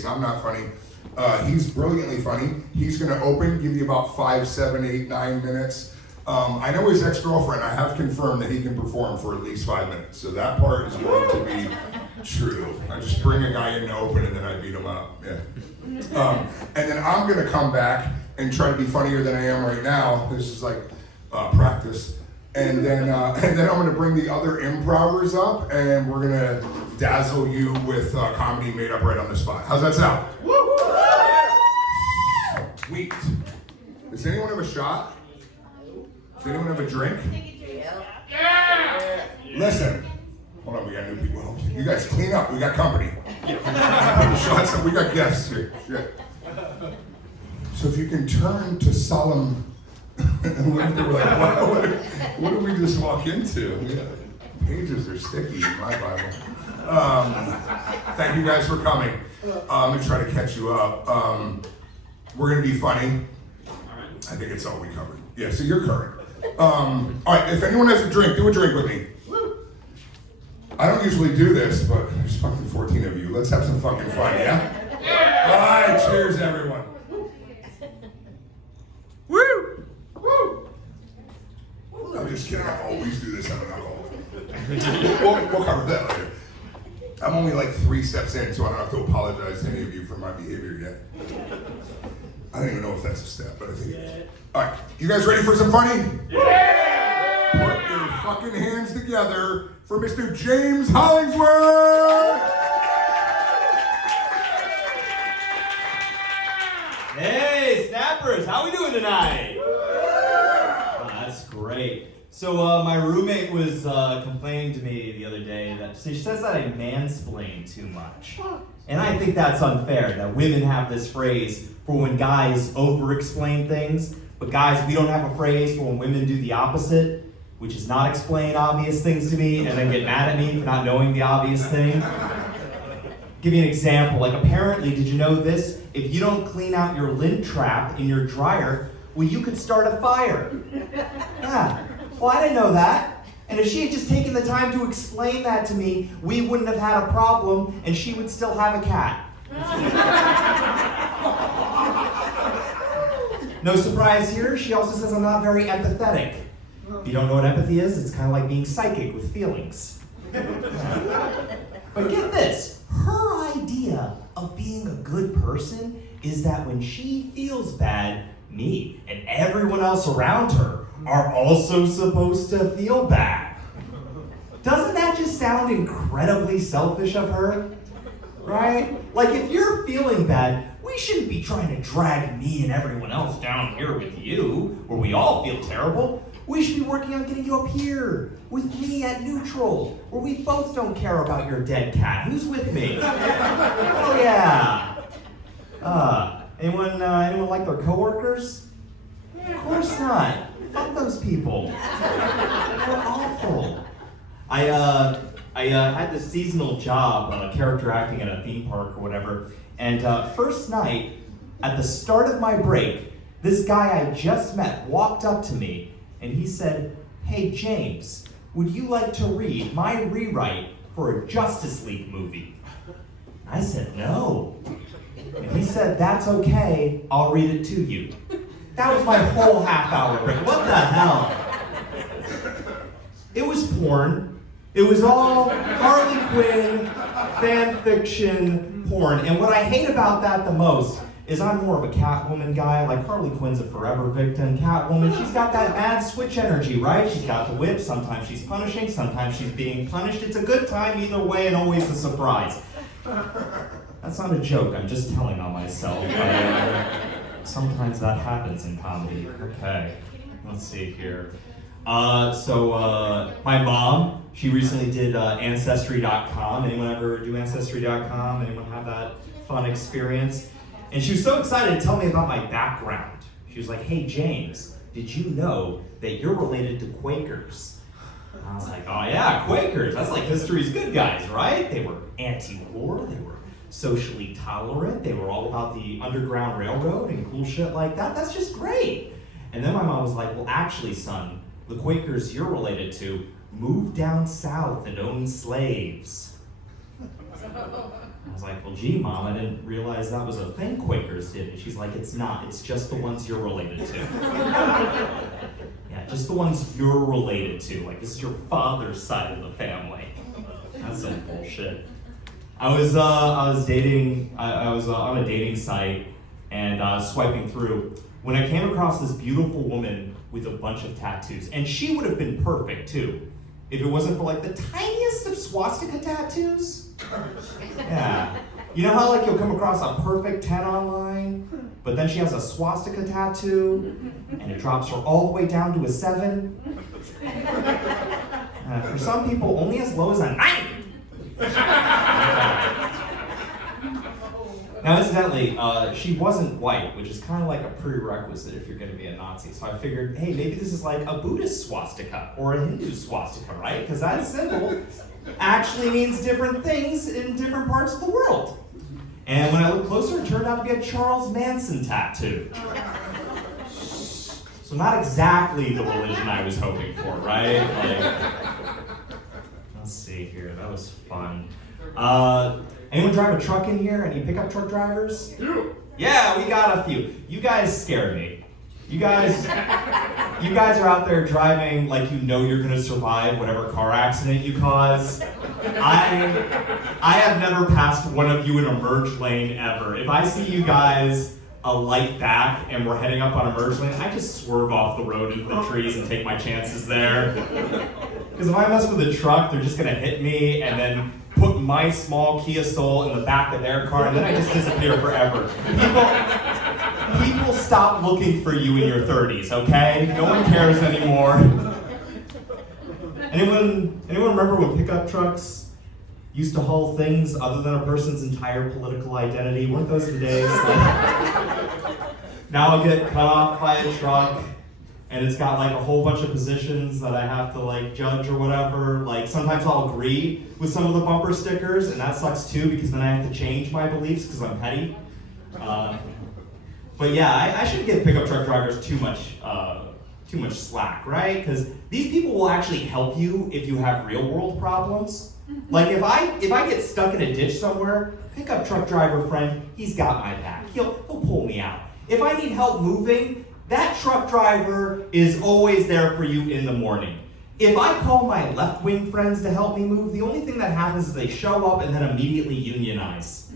case I'm not funny. He's brilliantly funny. He's going to open, give you about 5, 7, 8, 9 minutes. I know his ex-girlfriend, I have confirmed that he can perform for at least 5 minutes. So that part is going to be true. I just bring a guy in to open and then I beat him up. Yeah. And then I'm going to come back and try to be funnier than I am right now. This is like practice. And then I'm going to bring the other improvers up and we're going to dazzle you with comedy made up right on the spot. How's that sound? Sweet. Does anyone have a shot? Does anyone have a drink? Yeah! Listen. Hold on, we got new people. You guys clean up. We got company. Shots up. We got guests here. Shit. So if you can turn to solemn. What did we just walk into? Yeah. Pages are sticky in my Bible. Thank you guys for coming. I'm going to try to catch you up. We're going to be funny. I think it's all we covered. Yeah, so you're current. All right, if anyone has a drink, do a drink with me. I don't usually do this, but there's fucking 14 of you. Let's have some fucking fun, yeah? All right, cheers, everyone. Woo! Woo! I'm just kidding. I always do this. I'm an alcoholic. We'll cover that later. I'm only like 3 steps in, so I don't have to apologize to any of you for my behavior yet. I don't even know if that's a step, but I think it is. All right, you guys ready for some funny? Yeah! Put your fucking hands together for Mr. James Hollingsworth! Hey, snappers, how we doing tonight? Oh, that's great. So my roommate was complaining to me the other day that she says that I mansplain too much. And I think that's unfair, that women have this phrase for when guys over-explain things, but guys, we don't have a phrase for when women do the opposite, which is not explain obvious things to me and then get mad at me for not knowing the obvious thing. Give you an example, like apparently, did you know this? If you don't clean out your lint trap in your dryer, well, you could start a fire. Yeah, well, I didn't know that. And if she had just taken the time to explain that to me, we wouldn't have had a problem and she would still have a cat. No surprise here, she also says I'm not very empathetic. If you don't know what empathy is, it's kind of like being psychic with feelings. But get this, her idea of being a good person is that when she feels bad, me and everyone else around her are also supposed to feel bad. Doesn't that just sound incredibly selfish of her? Right? Like if you're feeling bad, we shouldn't be trying to drag me and everyone else down here with you, where we all feel terrible. We should be working on getting you up here, with me at neutral, where we both don't care about your dead cat. Who's with me? Oh yeah. Anyone like their coworkers? Of course not. Fuck those people. They're awful. I had this seasonal job, character acting at a theme park or whatever, and first night, at the start of my break, this guy I just met walked up to me and he said, "Hey James, would you like to read my rewrite for a Justice League movie?" I said, "No." And he said, "That's okay, I'll read it to you." That was my whole half-hour break. What the hell? It was porn. It was all Harley Quinn, fan fiction, porn. And what I hate about that the most is I'm more of a Catwoman guy. Like Harley Quinn's a forever victim. Catwoman, she's got that mad switch energy, right? She's got the whip. Sometimes she's punishing, sometimes she's being punished. It's a good time either way and always a surprise. That's not a joke, I'm just telling on myself. Sometimes that happens in comedy. Okay, let's see here. My mom, she recently did Ancestry.com. Anyone ever do Ancestry.com? Anyone have that fun experience? And she was so excited to tell me about my background. She was like, "Hey James, did you know that you're related to Quakers?" And I was like, "Oh yeah, Quakers, that's like history's good guys, right? They were anti-war, they were socially tolerant, they were all about the Underground Railroad and cool shit like that. That's just great." And then my mom was like, "Well, actually, son, the Quakers you're related to moved down south and owned slaves." I was like, well, gee, Mom, I didn't realize that was a thing Quakers did. And she's like, it's not. It's just the ones you're related to. Yeah, just the ones you're related to. Like, this is your father's side of the family. That's some bullshit. I was dating. I was on a dating site and swiping through when I came across this beautiful woman with a bunch of tattoos, and she would have been perfect too, if it wasn't for like the tiniest of swastika tattoos. Yeah. You know how like you'll come across a perfect 10 online, but then she has a swastika tattoo, and it drops her all the way down to a 7? For some people, only as low as a 9. Now, incidentally, she wasn't white, which is kind of like a prerequisite if you're going to be a Nazi. So I figured, hey, maybe this is like a Buddhist swastika or a Hindu swastika, right? Because that symbol actually means different things in different parts of the world. And when I looked closer, it turned out to be a Charles Manson tattoo. So not exactly the religion I was hoping for, right? Like, let's see here, that was fun. Anyone drive a truck in here? Any pickup truck drivers? Yeah, we got a few. You guys scare me. You guys are out there driving like you know you're gonna survive whatever car accident you cause. I have never passed one of you in a merge lane ever. If I see you guys a light back and we're heading up on a merge lane, I just swerve off the road into the trees and take my chances there. Because if I mess with a truck, they're just gonna hit me and then put my small Kia Soul in the back of their car, and then I just disappear forever. People stop looking for you in your 30s, okay? No one cares anymore. Anyone remember when pickup trucks used to haul things other than a person's entire political identity? Weren't those the days? Now I'll get cut off by a truck, and it's got like a whole bunch of positions that I have to like judge or whatever. Like sometimes I'll agree with some of the bumper stickers, and that sucks too because then I have to change my beliefs because I'm petty. But yeah, I shouldn't give pickup truck drivers too much slack, right? Because these people will actually help you if you have real world problems. Like if I get stuck in a ditch somewhere, pickup truck driver friend, he's got my back. He'll pull me out. If I need help moving, that truck driver is always there for you in the morning. If I call my left-wing friends to help me move, the only thing that happens is they show up and then immediately unionize.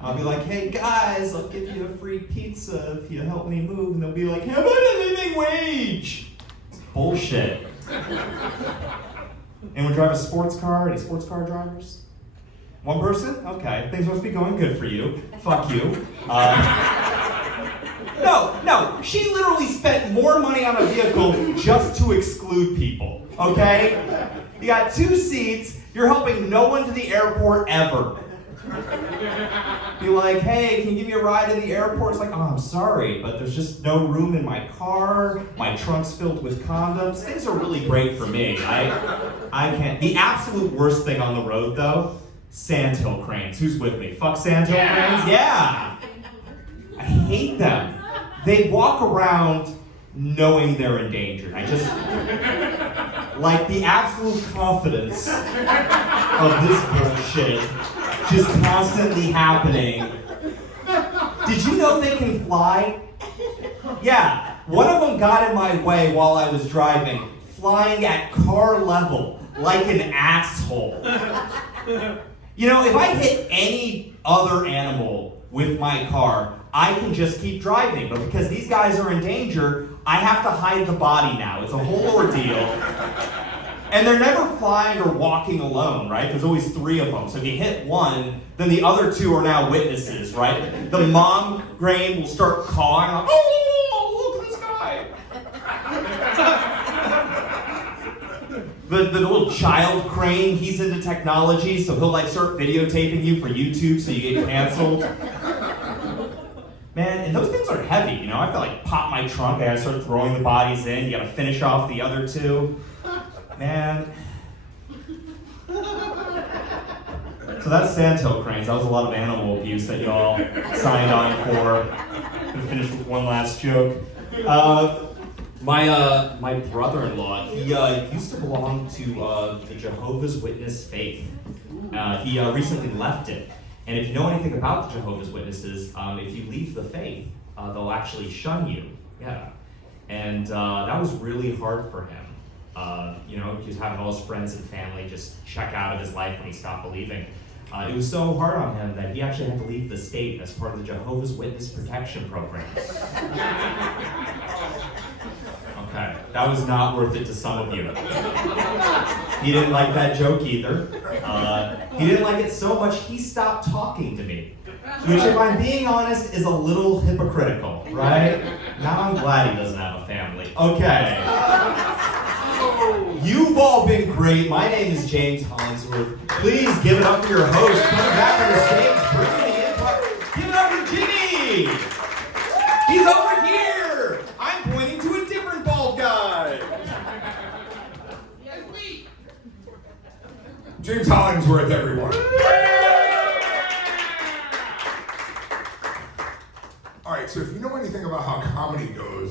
I'll be like, hey guys, I'll give you a free pizza if you help me move. And they'll be like, how about a living wage? It's bullshit. Anyone drive a sports car? Any sports car drivers? One person? Okay, things must be going good for you. Fuck you. No, she literally spent more money on a vehicle just to exclude people, okay? You got 2 seats, you're helping no one to the airport ever. Be like, hey, can you give me a ride to the airport? It's like, oh, I'm sorry, but there's just no room in my car. My trunk's filled with condoms. Things are really great for me. I can't. The absolute worst thing on the road, though, sandhill cranes. Who's with me? Fuck sandhill cranes? Yeah. I hate them. They walk around knowing they're endangered. I just, like the absolute confidence of this bullshit just constantly happening. Did you know they can fly? Yeah, one of them got in my way while I was driving, flying at car level, like an asshole. You know, if I hit any other animal with my car, I can just keep driving, but because these guys are in danger, I have to hide the body now. It's a whole ordeal. And they're never flying or walking alone, right? There's always 3 of them. So if you hit one, then the other 2 are now witnesses, right? The mom crane will start cawing, like, oh, look at this guy. The little child crane, he's into technology, so he'll like start videotaping you for YouTube so you get canceled. Man, and those things are heavy, you know? I have to like pop my trunk, I gotta start throwing the bodies in, you gotta finish off the other 2. Man. So that's sandhill cranes. That was a lot of animal abuse that y'all signed on for. I'm gonna finish with one last joke. My brother-in-law, he used to belong to the Jehovah's Witness faith. He recently left it. And if you know anything about the Jehovah's Witnesses, if you leave the faith, they'll actually shun you. Yeah. And that was really hard for him. He was having all his friends and family just check out of his life when he stopped believing. It was so hard on him that he actually had to leave the state as part of the Jehovah's Witness Protection Program. Okay, that was not worth it to some of you. He didn't like that joke either. He didn't like it so much he stopped talking to me. Which, if I'm being honest, is a little hypocritical, right? Now I'm glad he doesn't have a family. Okay. You've all been great. My name is James Hollingsworth. Please give it up for your host. Coming back to the stage, bringing it in. Give it up for Jimmy! He's over here! I'm pointing to a different bald guy. James Hollingsworth, everyone. All right, so if you know anything about how comedy goes,